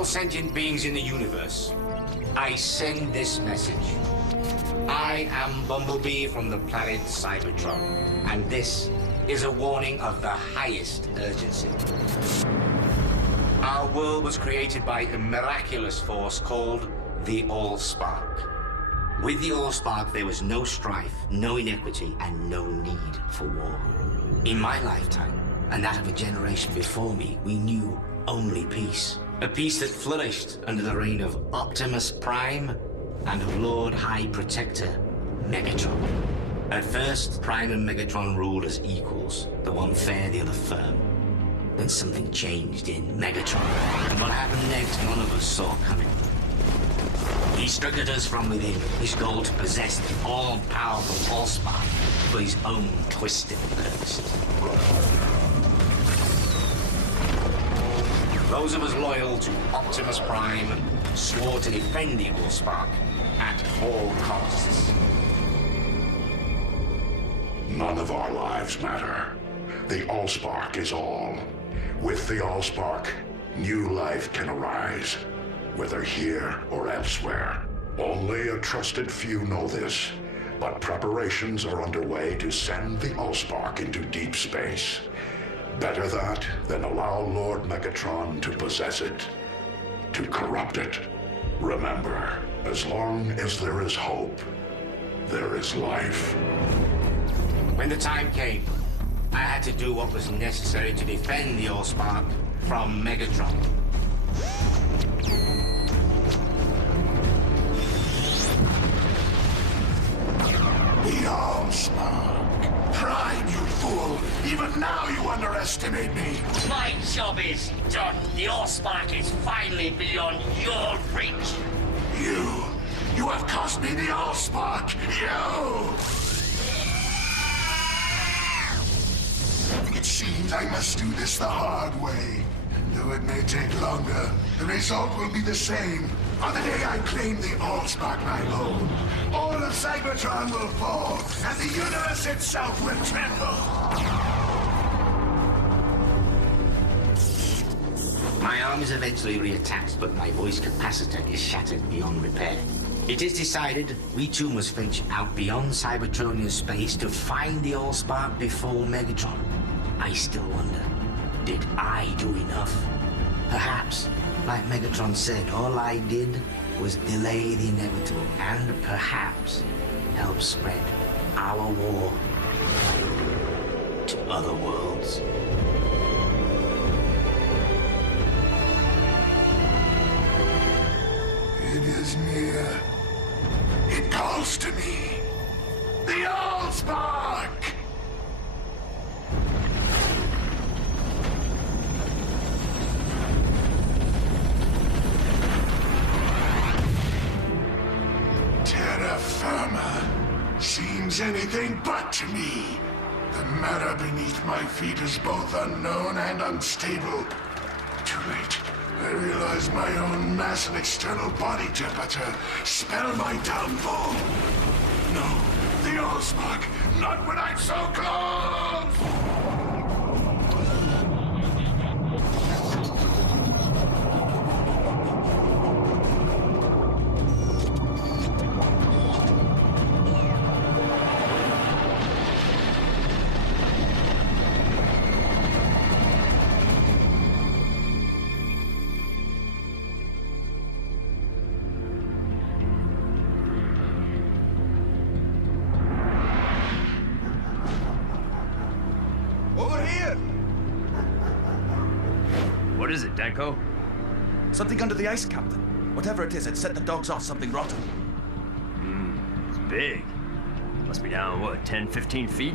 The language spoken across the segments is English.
all sentient beings in the universe, I send this message. I am Bumblebee from the planet Cybertron, and this is a warning of the highest urgency. Our world was created by a miraculous force called the Allspark. With the Allspark, there was no strife, no inequity, and no need for war. In my lifetime, and that of a generation before me, we knew only peace. A peace that flourished under the reign of Optimus Prime and of Lord High Protector Megatron. At first, Prime and Megatron ruled as equals, the one fair, the other firm. Then something changed in Megatron, and what happened next, none of us saw coming. He struck at us from within, his goal to possess the all-powerful Allspark for his own twisted purposes. Those of us loyal to Optimus Prime swore to defend the Allspark at all costs. None of our lives matter. The Allspark is all. With the Allspark, new life can arise, whether here or elsewhere. Only a trusted few know this, but preparations are underway to send the Allspark into deep space. Better that than allow Lord Megatron to possess it, to corrupt it. Remember, as long as there is hope, there is life. When the time came, I had to do what was necessary to defend the Allspark from Megatron. The Allspark. Prime, you fool! Even now you underestimate me! My job is done. The Allspark is finally beyond your reach. You have cost me the Allspark! You! It seems I must do this the hard way. Though it may take longer, the result will be the same. On the day I claim the Allspark my own, all of Cybertron will fall, and the universe itself will tremble. My arm is eventually reattached, but my voice capacitor is shattered beyond repair. It is decided we too must venture out beyond Cybertronian space to find the Allspark before Megatron. I still wonder, did I do enough? Perhaps, like Megatron said, all I did was delay the inevitable and perhaps help spread our war to other worlds. It is near. It calls to me. The Allspark! Terra firma seems anything but to me. The matter beneath my feet is both unknown and unstable. Too late. I realize my own mass and external body temperature spell my downfall. No, the Allspark, not when I'm so close! What is it, Danko? Something under the ice, Captain. Whatever it is, it set the dogs off something rotten. It's big. Must be down, what, 10, 15 feet?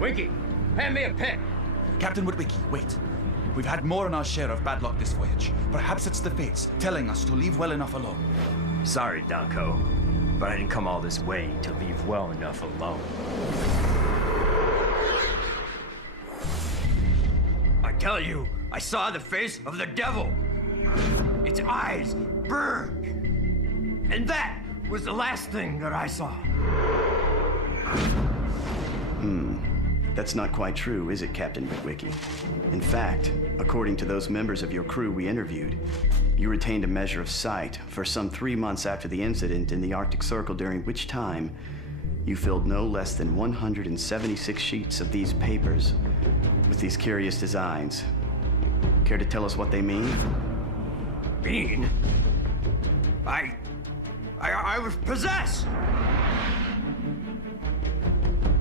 Winky, hand me a pen. Captain Witwicky, wait. We've had more than our share of bad luck this voyage. Perhaps it's the fates telling us to leave well enough alone. Sorry, Danko, but I didn't come all this way to leave well enough alone. I tell you, I saw the face of the devil. Its eyes burned. And that was the last thing that I saw. That's not quite true, is it, Captain Witwicky? In fact, according to those members of your crew we interviewed, you retained a measure of sight for some 3 months after the incident in the Arctic Circle, during which time you filled no less than 176 sheets of these papers with these curious designs. Care to tell us what they mean? Mean? I was possessed!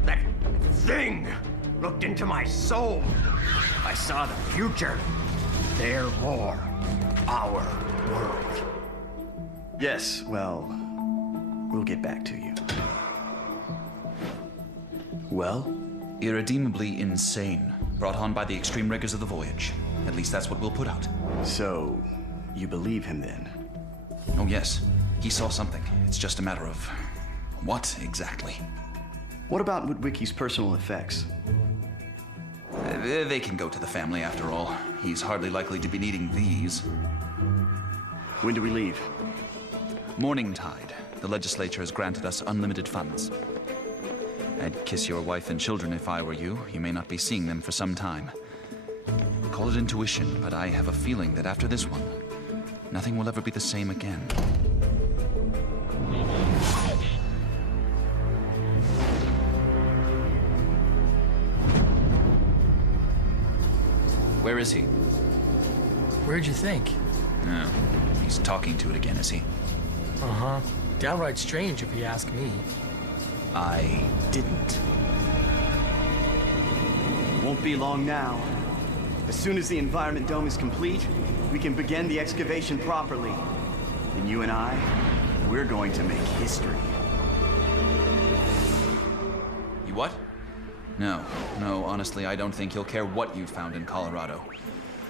That thing looked into my soul. I saw the future. Their war. Our world. Yes, well, we'll get back to you. Well? Irredeemably insane, brought on by the extreme rigors of the voyage. At least that's what we'll put out. So, you believe him then? Oh yes, he saw something. It's just a matter of what exactly? What about Witwicky's personal effects? They can go to the family after all. He's hardly likely to be needing these. When do we leave? Morning tide. The legislature has granted us unlimited funds. I'd kiss your wife and children if I were you. You may not be seeing them for some time. Call it intuition, but I have a feeling that after this one, nothing will ever be the same again. Where is he? Where'd you think? No, he's talking to it again, is he? Uh-huh. Downright strange if you ask me. I didn't. Won't be long now. As soon as the environment dome is complete, we can begin the excavation properly. And you and I, we're going to make history. You what? No, honestly, I don't think he'll care what you found in Colorado.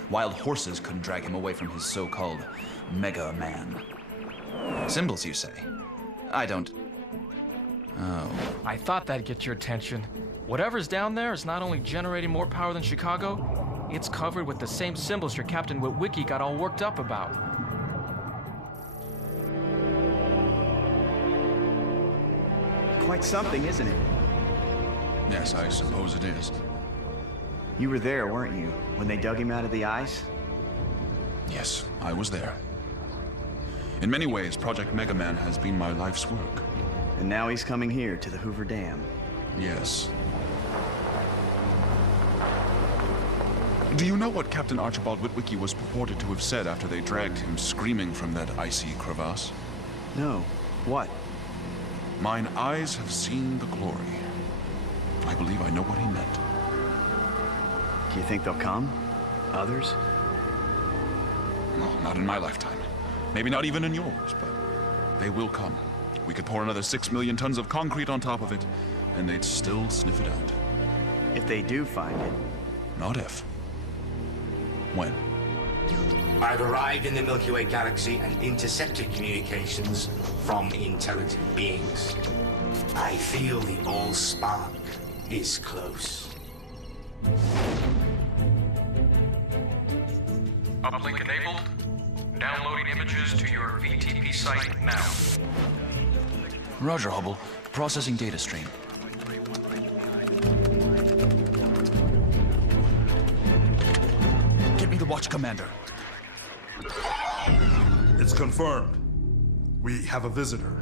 Wild horses couldn't drag him away from his so-called Mega Man. Symbols, you say? I don't... Oh. I thought that'd get your attention. Whatever's down there is not only generating more power than Chicago, it's covered with the same symbols your Captain Witwicky got all worked up about. Quite something, isn't it? Yes, I suppose it is. You were there, weren't you, when they dug him out of the ice? Yes, I was there. In many ways, Project Mega Man has been my life's work. And now he's coming here to the Hoover Dam. Yes. Do you know what Captain Archibald Witwicky was purported to have said after they dragged him screaming from that icy crevasse? No. What? Mine eyes have seen the glory. I believe I know what he meant. Do you think they'll come? Others? No, not in my lifetime. Maybe not even in yours, but they will come. We could pour another 6 million tons of concrete on top of it, and they'd still sniff it out. If they do find it. Not if. When? I've arrived in the Milky Way galaxy and intercepted communications from intelligent beings. I feel the All-Spark is close. Uplink enabled. Downloading images to your VTP site now. Roger, Hubble. Processing data stream. Get me the watch commander. It's confirmed. We have a visitor.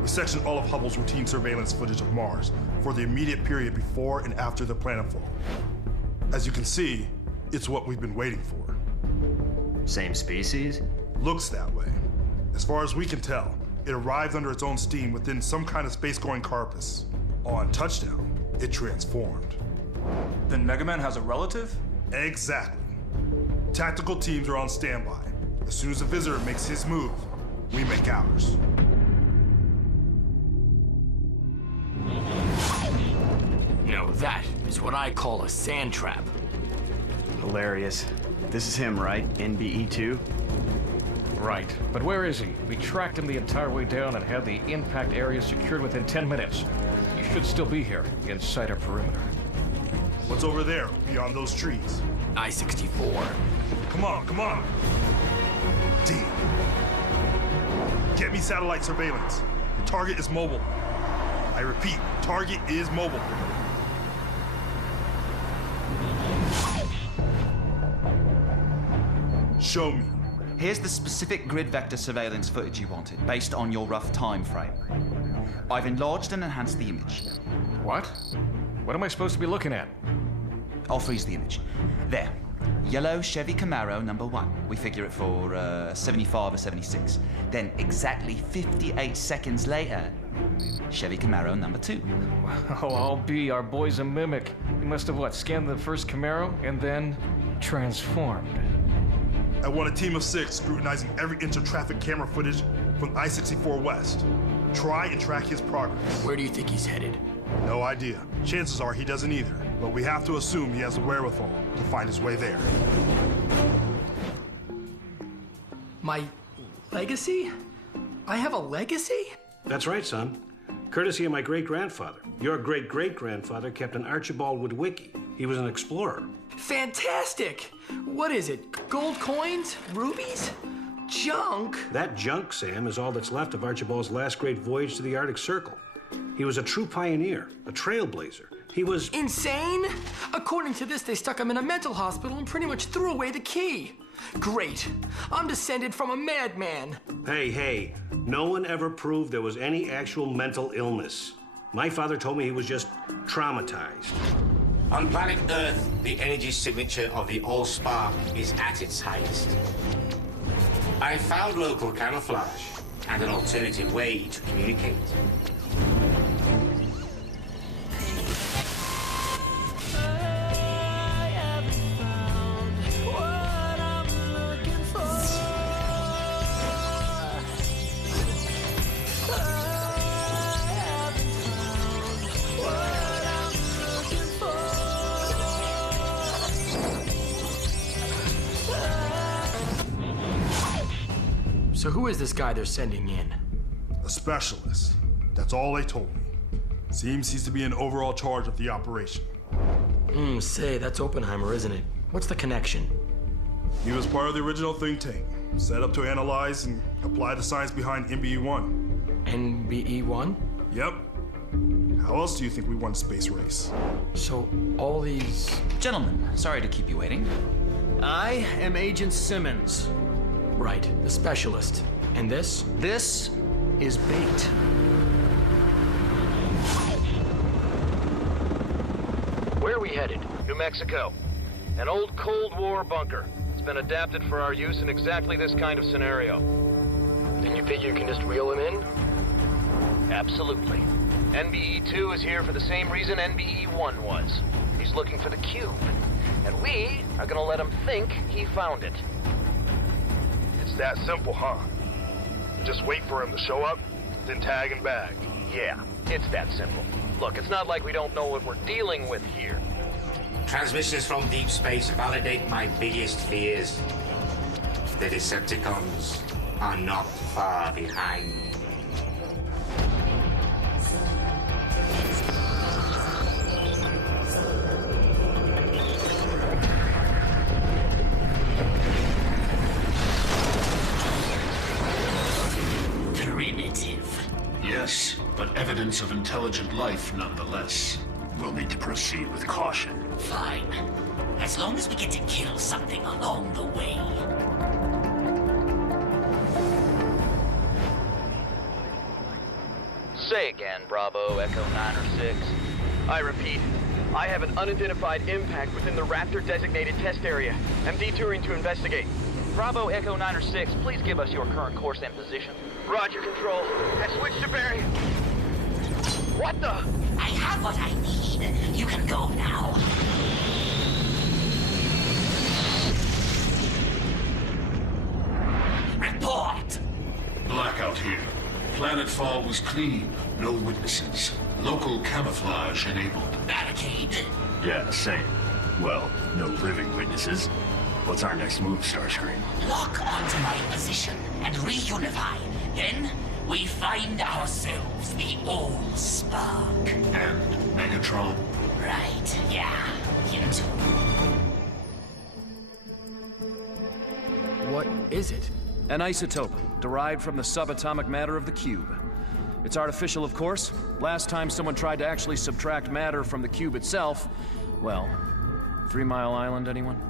We sectioned all of Hubble's routine surveillance footage of Mars for the immediate period before and after the planetfall. As you can see, it's what we've been waiting for. Same species? Looks that way. As far as we can tell, it arrived under its own steam within some kind of space-going carapace. On touchdown, it transformed. Then Mega Man has a relative? Exactly. Tactical teams are on standby. As soon as the visitor makes his move, we make ours. Now that is what I call a sand trap. Hilarious. This is him, right? NBE-2? Right. But where is he? We tracked him the entire way down and had the impact area secured within 10 minutes. He should still be here, inside our perimeter. What's over there, beyond those trees? I-64. Come on. D. Get me satellite surveillance. The target is mobile. I repeat, target is mobile. Show me. Here's the specific grid vector surveillance footage you wanted, based on your rough time frame. I've enlarged and enhanced the image. What? What am I supposed to be looking at? I'll freeze the image. There. Yellow Chevy Camaro #1. We figure it for 75 or 76. Then exactly 58 seconds later, Chevy Camaro #2. Oh, I'll be our boy's a mimic. He must have, what, scanned the first Camaro and then transformed. I want a team of 6 scrutinizing every inch of traffic camera footage from I-64 West. Try and track his progress. Where do you think he's headed? No idea. Chances are he doesn't either, but we have to assume he has the wherewithal to find his way there. My legacy? I have a legacy? That's right, son. Courtesy of my great-grandfather. Your great-great-grandfather, Captain Archibald Woodwicki. He was an explorer. Fantastic! What is it? Gold coins? Rubies? Junk? That junk, Sam, is all that's left of Archibald's last great voyage to the Arctic Circle. He was a true pioneer, a trailblazer. He was... Insane? According to this, they stuck him in a mental hospital and pretty much threw away the key. Great. I'm descended from a madman. Hey, no one ever proved there was any actual mental illness. My father told me he was just traumatized. On planet Earth, the energy signature of the Allspark is at its highest. I found local camouflage and an alternative way to communicate. So who is this guy they're sending in? A specialist. That's all they told me. Seems he's to be in overall charge of the operation. Say, that's Oppenheimer, isn't it? What's the connection? He was part of the original think tank, set up to analyze and apply the science behind NBE-1. NBE-1? Yep. How else do you think we won the space race? So, all these... Gentlemen, sorry to keep you waiting. I am Agent Simmons. Right, the specialist. And this? This is bait. Where are we headed? New Mexico. An old Cold War bunker. It's been adapted for our use in exactly this kind of scenario. And you figure you can just reel him in? Absolutely. NBE-2 is here for the same reason NBE-1 was. He's looking for the cube. And we are gonna let him think he found it. It's that simple, huh? Just wait for him to show up, then tag and bag. Yeah, it's that simple. Look, it's not like we don't know what we're dealing with here. Transmissions from deep space validate my biggest fears. The Decepticons are not far behind. Yes, but evidence of intelligent life nonetheless. We'll need to proceed with caution. Fine. As long as we get to kill something along the way. Say again, Bravo, Echo 9 or 6. I repeat, I have an unidentified impact within the Raptor-designated test area. I'm detouring to investigate. Bravo, Echo 9 or 6, please give us your current course and position. Roger, Control. I switched to bearing. What the? I have what I need. You can go now. Report! Blackout here. Planetfall was clean. No witnesses. Local camouflage enabled. Barricade? Yeah, same. Well, no living witnesses. What's our next move, Starscream? Lock onto my position and reunify. Then, we find ourselves the Allspark. And Megatron? Right, yeah. Him too. What is it? An isotope, derived from the subatomic matter of the cube. It's artificial, of course. Last time someone tried to actually subtract matter from the cube itself, well, 3 Mile Island, anyone?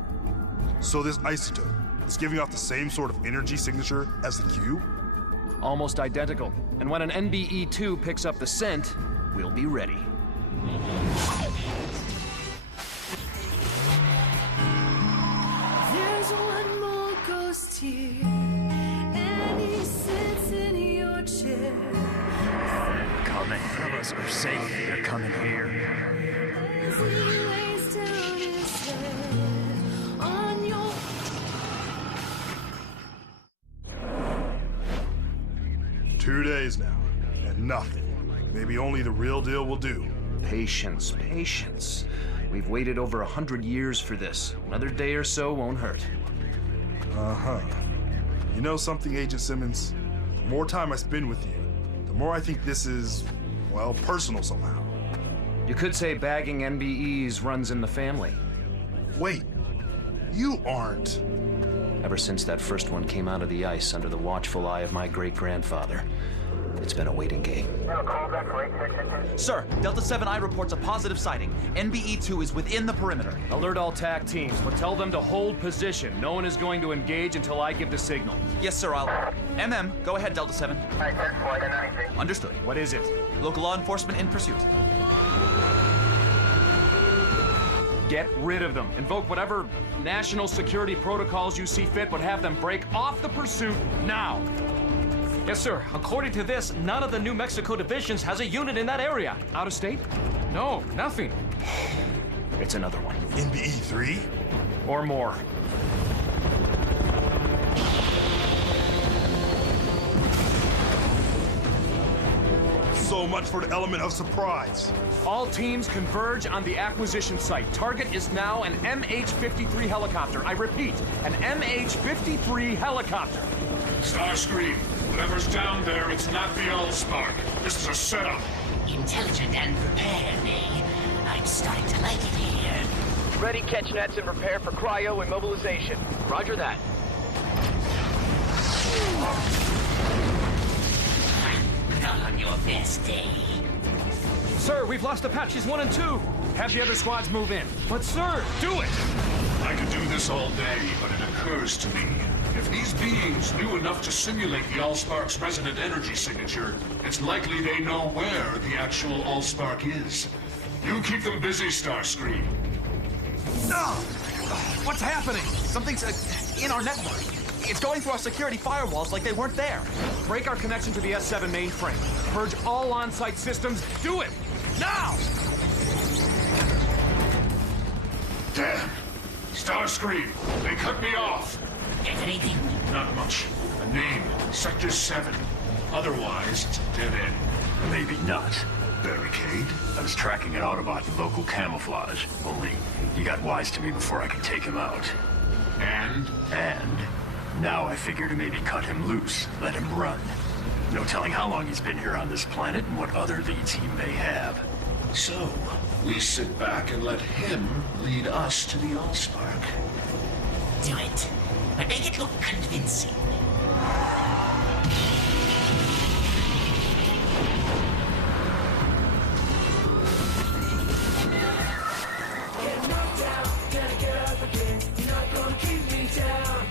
So this isotope, It's giving off the same sort of energy signature as the cube? Almost identical. And when an NBE-2 picks up the scent, we'll be ready. There's one more ghost here, and he sits in your chair. Coming. None of us are safe. They're coming here. As he lays down his head on your... Two days now, and nothing. Maybe only the real deal will do. Patience, patience. We've waited over 100 years for this. Another day or so won't hurt. Uh-huh. You know something, Agent Simmons? The more time I spend with you, the more I think this is, well, personal somehow. You could say bagging NBEs runs in the family. Wait, you aren't. Ever since that first one came out of the ice under the watchful eye of my great-grandfather, it's been a waiting game. Sir, Delta 7I reports a positive sighting. NBE-2 is within the perimeter. Alert all TAC teams, but tell them to hold position. No one is going to engage until I give the signal. Yes, sir, I'll... MM, go ahead, Delta 7. Understood. What is it? Local law enforcement in pursuit. Get rid of them. Invoke whatever national security protocols you see fit, but have them break off the pursuit now. Yes, sir. According to this, none of the New Mexico divisions has a unit in that area. Out of state? No, nothing. It's another one. NBE-3? Or more. So much for the element of surprise. All teams converge on the acquisition site. Target is now an MH-53 helicopter. I repeat, an MH-53 helicopter. Starscream, whatever's down there, it's not the Allspark. This is a setup. Intelligent and prepared, eh? I'm starting to like it here. Ready, catch nets, and prepare for cryo immobilization. Roger that. Not on your best day. Sir, we've lost Apaches 1 and 2. Have the other squads move in. But sir, do it! I could do this all day, but it occurs to me. If these beings knew enough to simulate the Allspark's resonant energy signature, it's likely they know where the actual Allspark is. You keep them busy, Starscream. No! What's happening? Something's in our network. It's going through our security firewalls like they weren't there. Break our connection to the S7 mainframe. Purge all on-site systems. Do it! Now! Damn. Starscream, they cut me off. Get anything? Not much. A name, Sector 7. Otherwise, it's a dead end. Maybe not. Barricade? I was tracking an Autobot in local camouflage. Only, he got wise to me before I could take him out. And? Now I figure to maybe cut him loose, let him run. No telling how long he's been here on this planet and what other leads he may have. So, we sit back and let him lead us to the Allspark. Do it. But make it look convincing. Get knocked down, gotta get up again. You're not gonna keep me down.